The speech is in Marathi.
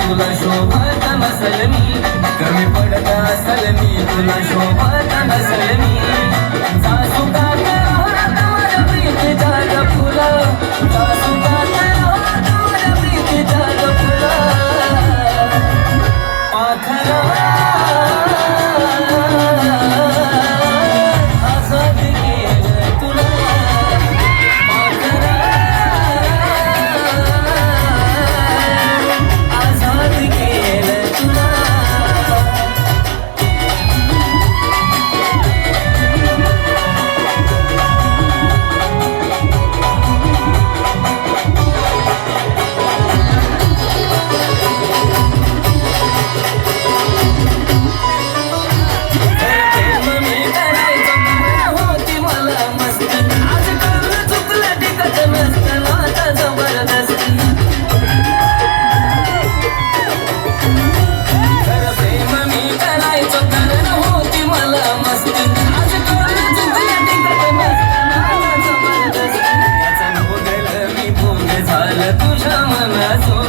तुला शोभत मसल मी. कमी पडत असल मी तुला शोभत झालं तुझ्या मनाचं